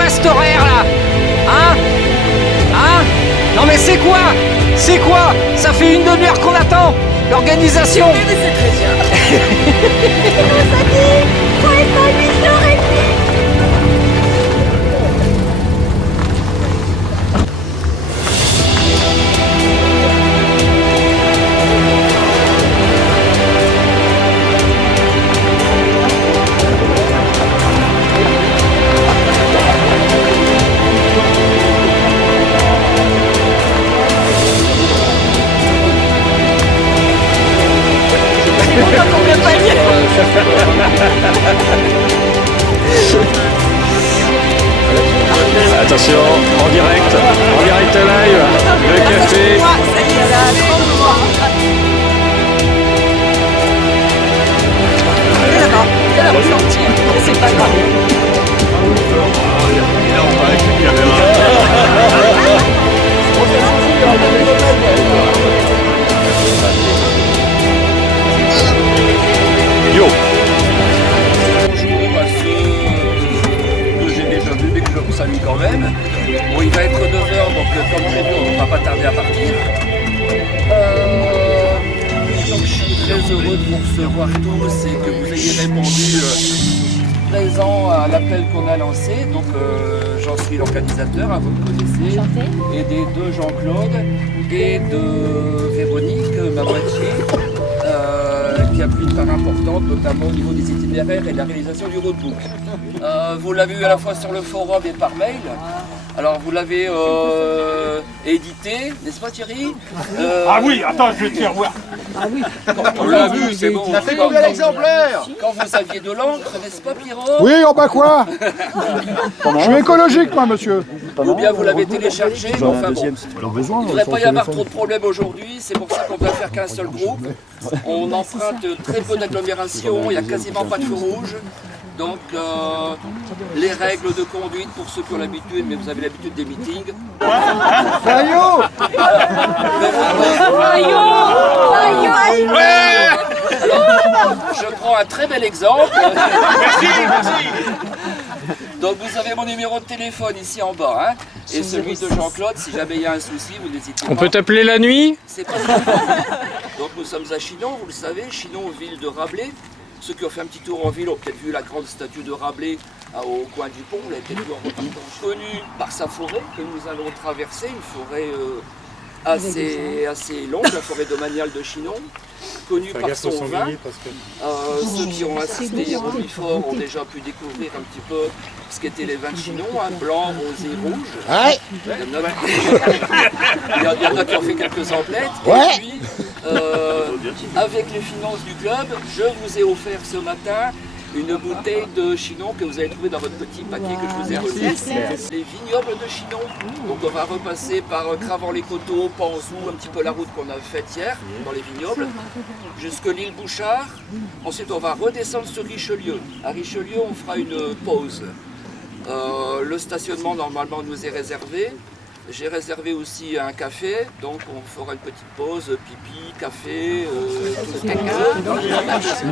quoi cet horaire là? Hein? Hein? Non mais c'est quoi? C'est quoi? Ça fait une demi-heure qu'on attend l'organisation. Mais c'est très bien. Comment ça dit? Faut être à 8h30. Attention, en direct live, le café. Ça y est, là, tremble-moi. Elle a ressorti, mais c'est pas grave. Yo. Bonjour à ceux que j'ai déjà vus mais que je vous salue quand même. Bon, il va être 9h, donc comme prévu, on ne va pas tarder à partir. Donc je suis très heureux de vous recevoir tous et que vous ayez répondu présent à l'appel qu'on a lancé. Donc j'en suis l'organisateur, vous me connaissez. Aidé de Jean-Claude et de Véronique, ma moitié. Qui a pris une part importante, notamment au niveau des itinéraires et de la réalisation du roadbook. Vous l'avez eu à la fois sur le forum et par mail. Alors vous l'avez édité, n'est-ce pas Thierry? Ah oui, attends, je vais te faire voir. On l'a vu, c'est bon. Ça fait combien d'exemplaires? Quand vous aviez de l'encre, n'est-ce pas Pierrot? Oui, en bas quoi? Je suis écologique, moi, monsieur. Ou bien vous l'avez téléchargé, mais enfin bon. Il ne devrait pas y avoir trop de problèmes aujourd'hui, c'est pour ça qu'on ne va faire qu'un seul groupe. On emprunte très peu d'agglomération, il n'y a quasiment pas de feu rouge. Donc les règles de conduite pour ceux qui ont l'habitude, mais vous avez l'habitude des meetings. Fayot! Alors, je prends un très bel exemple. Merci. Donc vous avez mon numéro de téléphone ici en bas, hein, et celui de Jean-Claude, si jamais il y a un souci, vous n'hésitez pas. On peut t'appeler la nuit? C'est pas Donc nous sommes à Chinon, vous le savez, Chinon, ville de Rabelais. Ceux qui ont fait un petit tour en ville ont peut-être vu la grande statue de Rabelais au coin du pont, vous l'avez peut-être vu en repartant. Connue par sa forêt que nous allons traverser, une forêt assez longue, la forêt domaniale de Chinon, connue par son vin. Ceux qui ont assisté hier au Bifort ont déjà pu découvrir un petit peu ce qu'étaient les vins de Chinon, hein, blanc, rosé, rouge. Ouais. Il y en a qui ont fait quelques emplettes. Ouais. Et puis, avec les finances du club, je vous ai offert ce matin une bouteille de Chinon que vous avez trouvé dans votre petit papier que je vous ai remis. Les vignobles de Chinon. Donc on va repasser par Cravant-les-Coteaux, Panzou, un petit peu la route qu'on a faite hier dans les vignobles, jusque l'île Bouchard. Ensuite on va redescendre sur Richelieu. À Richelieu on fera une pause. Le stationnement normalement nous est réservé. J'ai réservé aussi un café, donc on fera une petite pause, pipi, café, tout ce qu'on veut.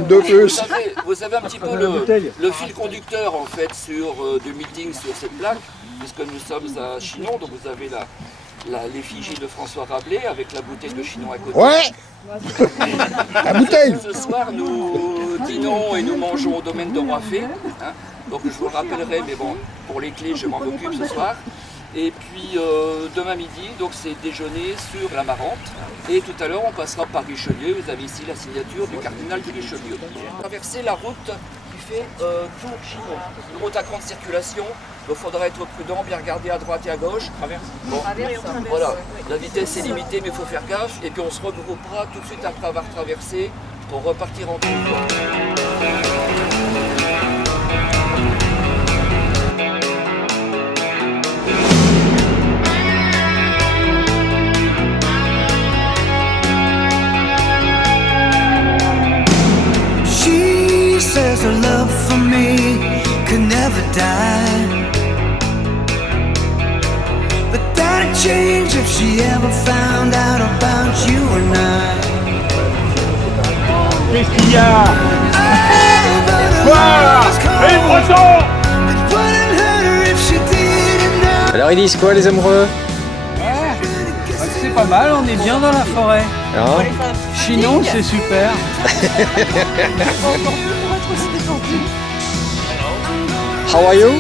De plus. Vous avez un petit peu le fil conducteur en fait du meeting sur cette plaque, puisque nous sommes à Chinon, donc vous avez l'effigie de François Rabelais avec la bouteille de Chinon à côté. Ouais. La bouteille. Ce soir nous dînons et nous mangeons au domaine de Roifé, hein, donc je vous rappellerai, mais bon, pour les clés je m'en occupe ce soir. Et puis demain midi, donc c'est déjeuner sur la Marante. Et tout à l'heure, on passera par Richelieu. Vous avez ici la signature du cardinal de Richelieu. Traverser la route qui fait tout Chinon. Une route à grande circulation. Donc il faudra être prudent, bien regarder à droite et à gauche. Bon, voilà, la vitesse est limitée, mais il faut faire gaffe. Et puis on se regroupera tout de suite après avoir traversé pour repartir en tour. Says her love for me could never die, but that'd change if she ever found out about you and I. Qu'est-ce qu'il y a? Quoi? Et Breton! It wouldn't hurt her if she did. Alors ils disent quoi les amoureux? C'est pas mal, on est bien dans la forêt. Hein? Chinon, c'est super. How are you?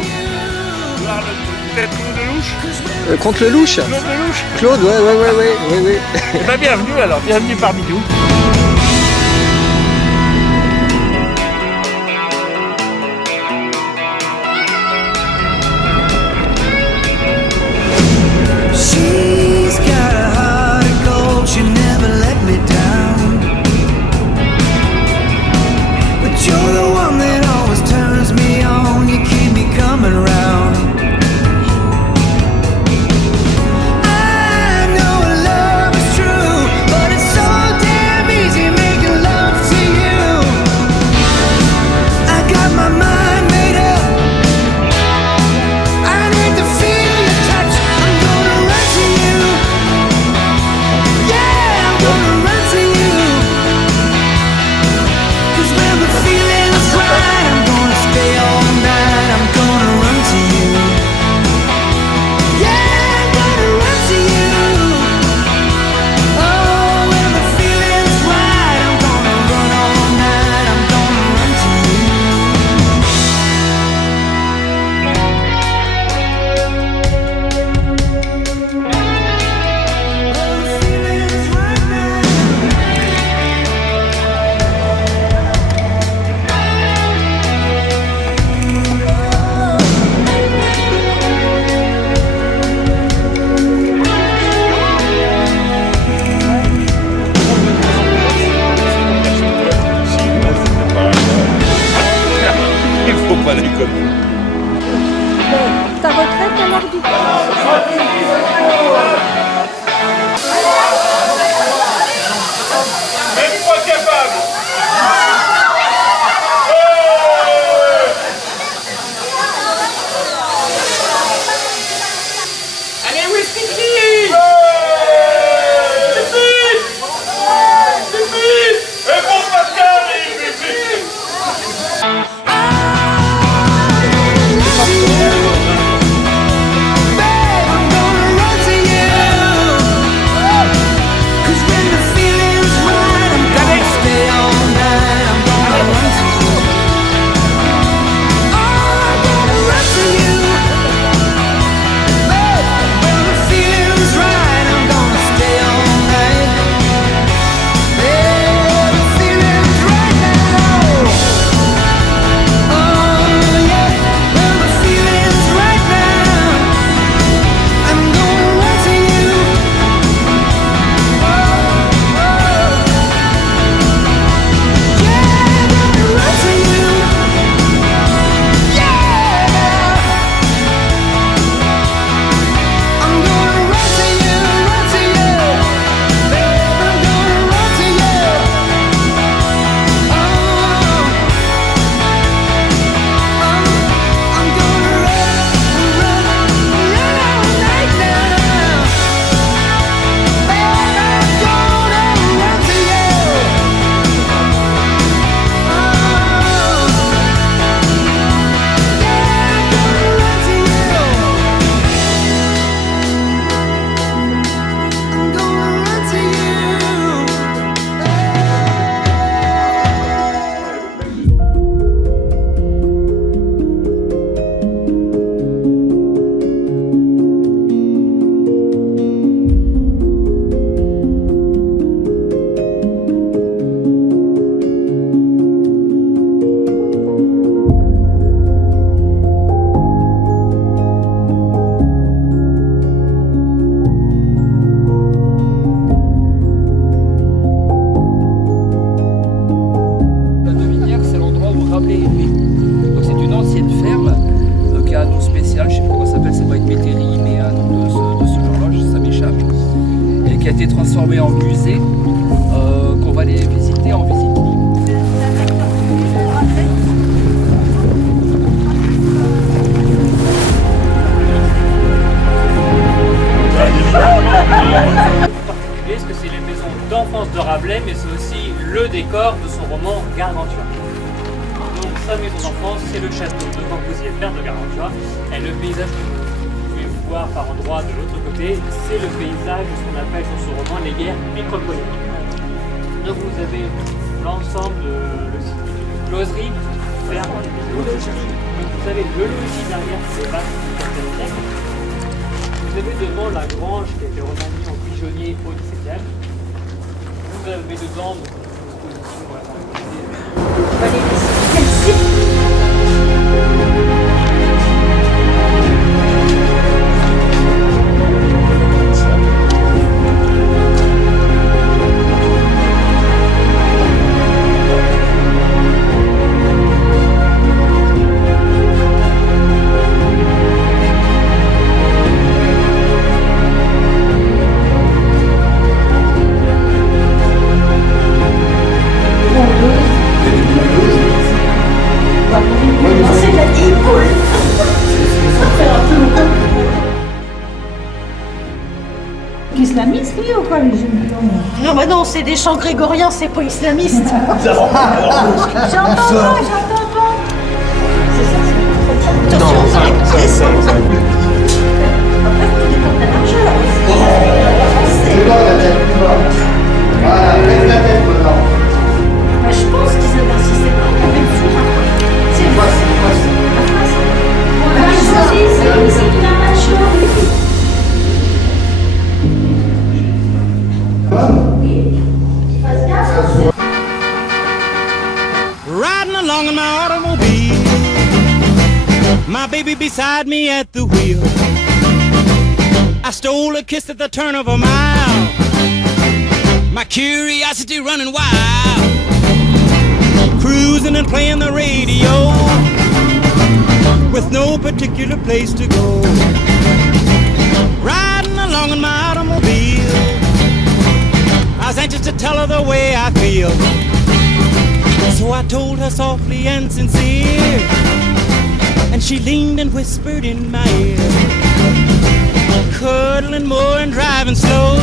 Contre le louche? Claude Lelouch. Claude, ouais. Bah, bienvenue alors, bienvenue parmi nous. She's got a heart of gold, she never let me down. But you're the one that always turns me on, you keep me coming round. I know love is true, but it's so damn easy making love to you. I got my mind made up, I need to feel your touch. I'm gonna run to you. Yeah, I'm gonna run to you. 'Cause when the feeling's right, I'm gonna stay all night. I'm gonna run to you. Yeah, I'm gonna run to you. Oh, when the feeling's right, I'm gonna run all night. I'm gonna run to you. When the feeling's right now. Il faut pas déconner. Ta retraite alors du coup? Même pas capable. Allez, où est-ce qu'il dit? Et bon Pascal, et I'm gonna run to you. 'Cause when the feeling's right, I'm gonna stay all night. I'm gonna run to you. Oh, I'm gonna run to you. When the feeling's right, I'm gonna stay all night. Yeah, the feeling's right now. Oh yeah, when the feeling's right now, I'm gonna run to you. Yeah, I'm gonna run to you. Yeah, I'm gonna run to you, run to you. Babe, I'm gonna run to you. I'm gonna run all night now. Babe, I'm gonna run to you. Yeah, I'm gonna run to you. I'm gonna run to La Devinière, c'est l'endroit où Rabelais est né. Donc c'est une ancienne ferme qui a un nom spécial, je sais pas comment ça s'appelle, c'est pas une métairie, mais un nom de ce genre-là, ça m'échappe. Et qui a été transformé en musée, qu'on va aller visiter en visite. particulier, parce que c'est les maisons d'enfance de Rabelais, mais c'est aussi le décor de son roman Gargantua. Donc sa maison d'enfance, c'est le château de Corbusier, père de Gargantua, et le paysage que vous pouvez voir par endroits de l'autre côté, c'est le paysage de ce qu'on appelle dans ce roman les guerres métropolitaines. Donc vous avez l'ensemble de le site de closerie, ferme, donc vous avez le logis derrière qui est vaste du XIVe siècle. Vous avez devant la grange qui a été remaniée en pigeonnier au XVIIe. Vous avez dedans donc, une exposition Islamiste lui ou quoi les jeunes? Non, bah non, c'est des chants grégoriens, c'est pas islamiste. J'entends pas, j'entends pas. C'est ça, attention, ça régresse. Après, tout dépend de la largeur aussi. C'est bon, la tête plus bas. Voilà, lève la tête maintenant. Bah, je pense qu'ils avaient insisté pas avec le four. C'est Moi, c'est on a choisi, c'est une arracheur. Riding along in my automobile, my baby beside me at the wheel. I stole a kiss at the turn of a mile, my curiosity running wild. Cruising and playing the radio, with no particular place to go. Riding along in my automobile, I was anxious to tell her the way I feel. So I told her softly and sincere, and she leaned and whispered in my ear, cuddling more and driving slow,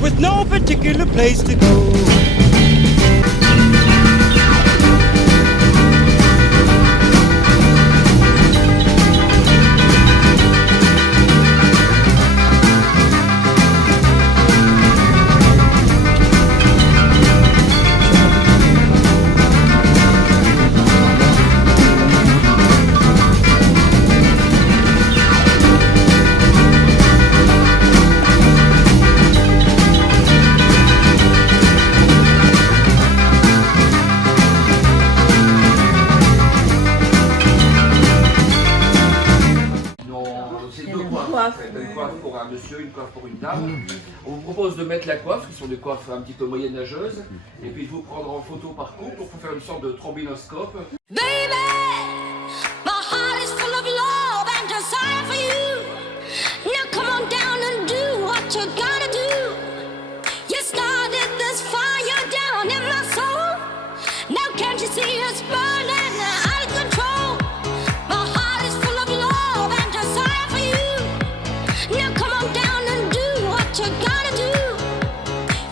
with no particular place to go. Une coiffe pour un monsieur, une coiffe pour une dame. On vous propose de mettre la coiffe, qui sont des coiffes un petit peu moyenâgeuses, et puis de vous prendre en photo par couple pour faire une sorte de trombinoscope. Baby, my heart is full of love and desire for you. Now come on down and do what you gotta do. You started this fire down in my soul. Now can't you see it's burning out of control? My heart is full of love and desire for you. Now come on down and do what you gotta do.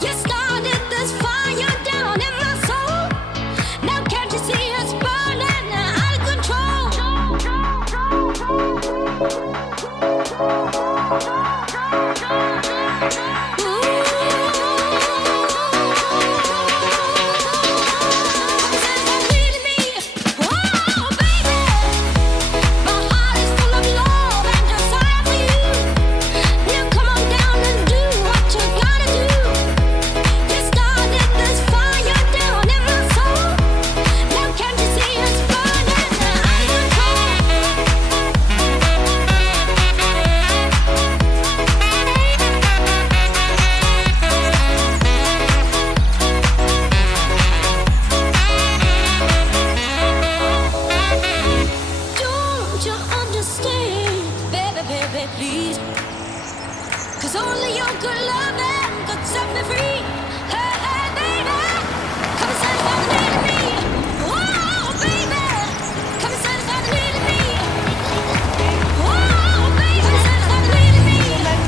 You started this fire down in my soul. Now can't you see it's burning out of control? Don't you understand, baby, baby, please? 'Cause only your good loving could set me free. Hey, hey, baby, come and satisfy the need of me. Oh, baby, come and satisfy the need of me. Oh, baby, come and satisfy the need of me. Hey,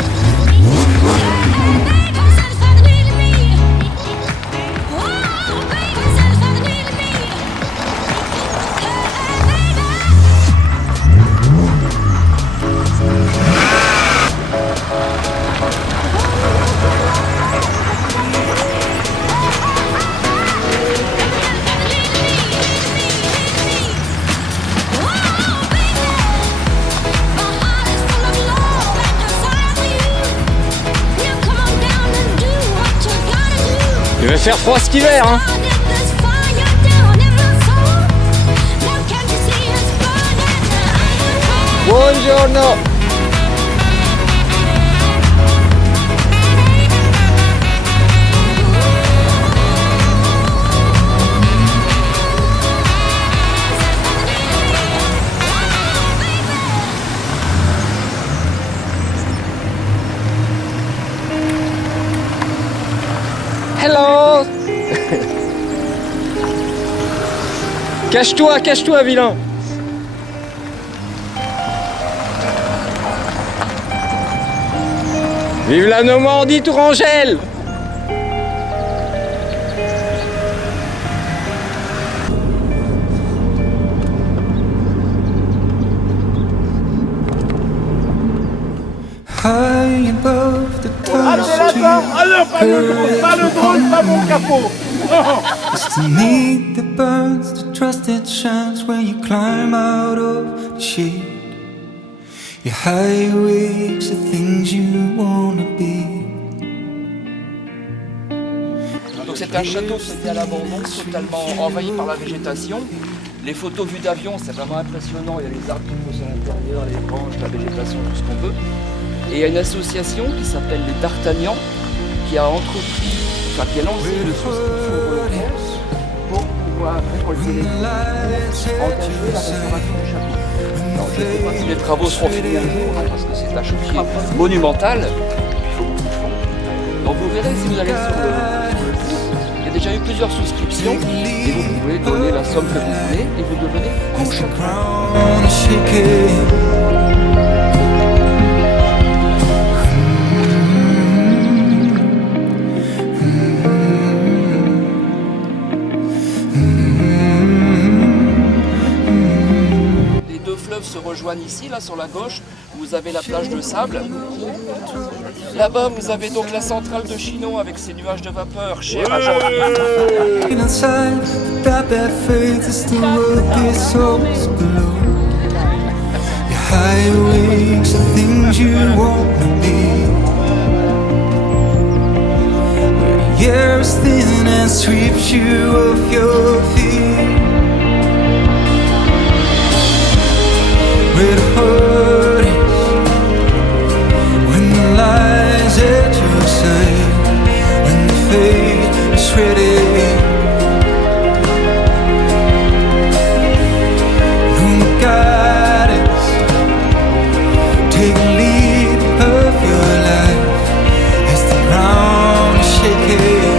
hey, baby, come and satisfy the need of me. Oh, baby, come and satisfy the need of me. Hey, hey, baby. va faire froid cet hiver, hein. Buongiorno. Hello. Cache-toi, vilain. Vive la Normandie Tourangelle. High above the Allez là-bas. Alors, pas le drone, pas mon capot. It's to meet the birds, the trusted chance when you climb out of the shade. Your highways, the things you wanna be. Donc c'est un château qui était à l'abandon, totalement envahi par la végétation. Les photos vues d'avion, c'est vraiment impressionnant. Il y a les arbres qui poussent à l'intérieur, les branches, la végétation, tout ce qu'on veut. Et il y a une association qui s'appelle les D'Artagnan qui a entrepris, enfin qui a lancé le souscription volontaire pour pouvoir récolter les fonds pour engager la restauration du château. Alors, je ne sais pas si les travaux seront finis un jour, hein, parce que c'est un chantier monumental. Il faut beaucoup de fonds. Donc vous verrez si vous allez sur le site, il y a déjà eu plusieurs souscriptions et vous pouvez donner la somme que vous voulez et vous devenez se rejoignent ici, là sur la gauche, vous avez la plage de sable. Là-bas, vous avez donc la centrale de Chinon avec ses nuages de vapeur chers à Jean. Where the hurt is, when the lies at your side, when the faith is ready, no guidance, take the lead of your life as the ground is shaking.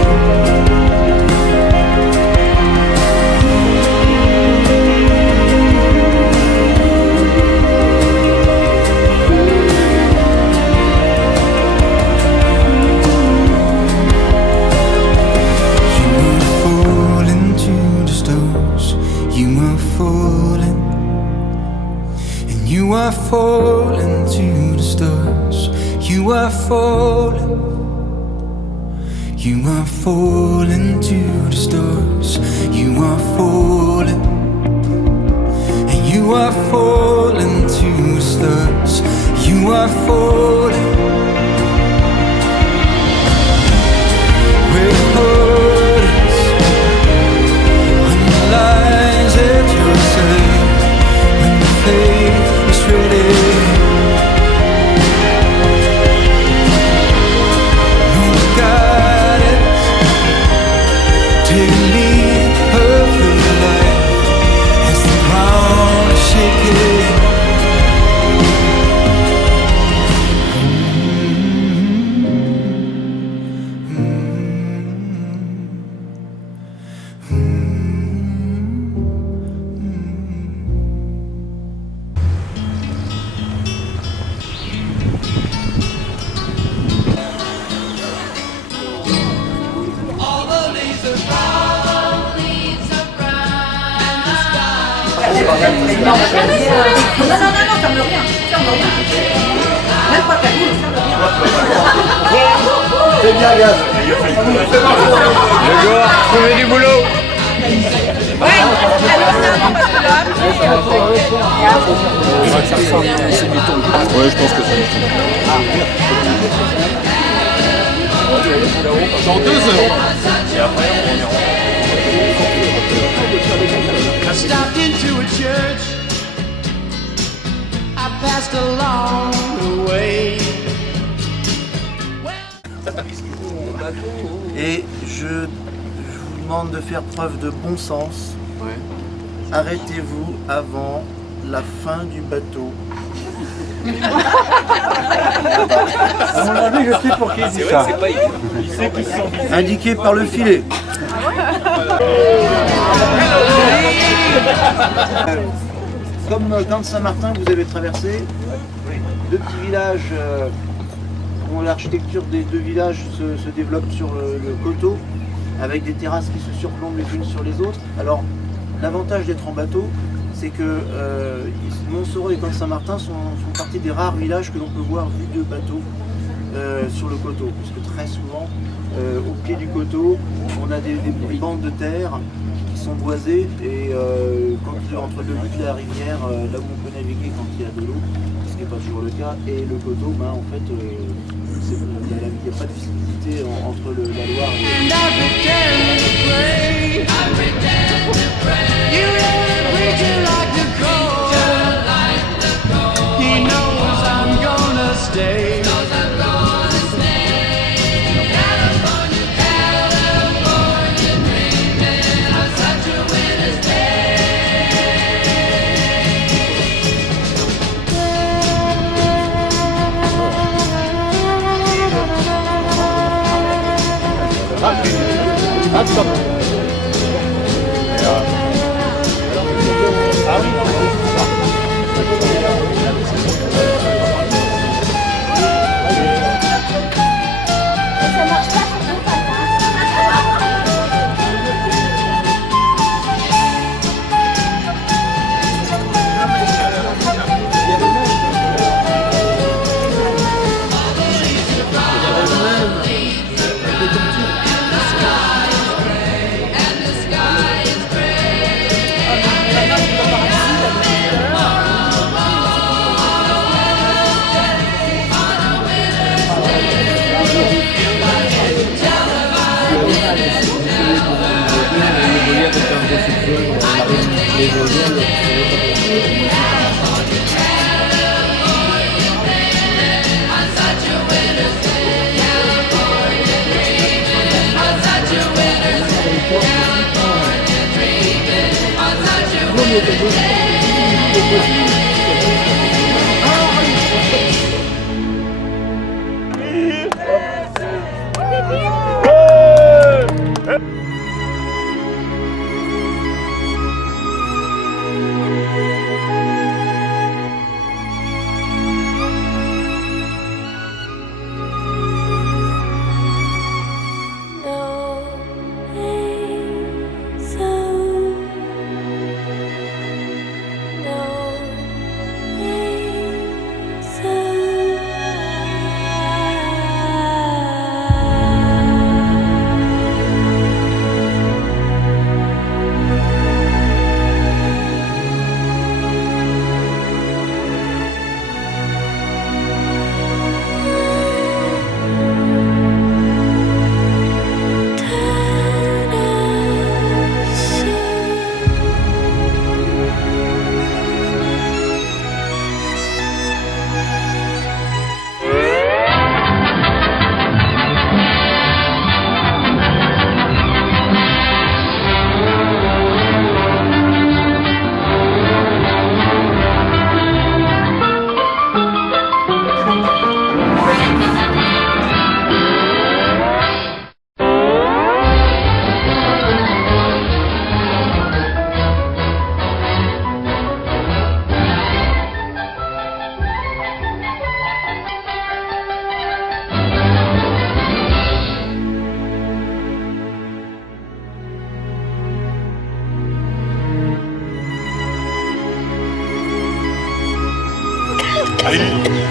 You are falling to the stars. You are falling. You are falling to the stars. You are falling. And you are falling to the stars. You are falling. Where the heart is, when the lies at your side, when the faith is ready, no guidance, take the lead of your life as the ground is shaking. Non, ferme rien. Même pas ta boule, ferme rien. Fais bien gaffe. Le gars, trouvez du boulot. Ouais, Ouais, je pense que ça. Dans 2 heures. Et après, on est rentré. I stopped into a church. I passed along the way. Et je vous demande de faire preuve de bon sens. Ouais. Arrêtez-vous avant la fin du bateau. À mon avis, je sais pour qui il dit ça. C'est pas évident. Indiqué par le filet. Comme dans Saint-Martin, vous avez traversé deux petits villages dont l'architecture des deux villages se développe sur le coteau, avec des terrasses qui se surplombent les unes sur les autres. Alors, l'avantage d'être en bateau, c'est que Montsoreau et Camp-Saint-Martin sont partie des rares villages que l'on peut voir vus de bateau sur le coteau, parce que très souvent, au pied du coteau, on a des bandes de terre qui sont boisées, et entre le but de la rivière, là où on peut naviguer quand il y a de l'eau, ce qui n'est pas toujours le cas, et le coteau, en fait, il n'y a pas de visibilité entre la Loire et Ça marche pas sur deux pattes,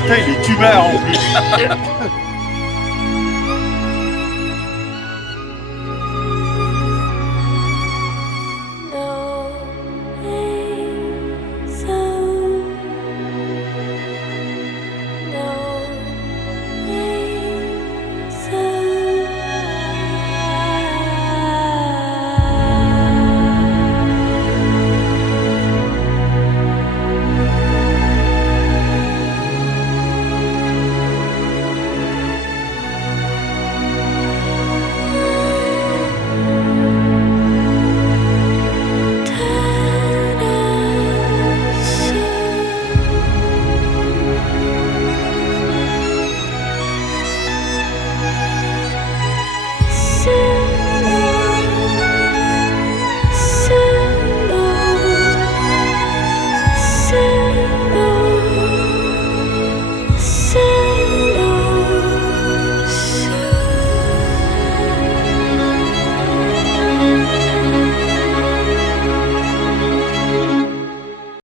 Ah, il est tumeur en plus.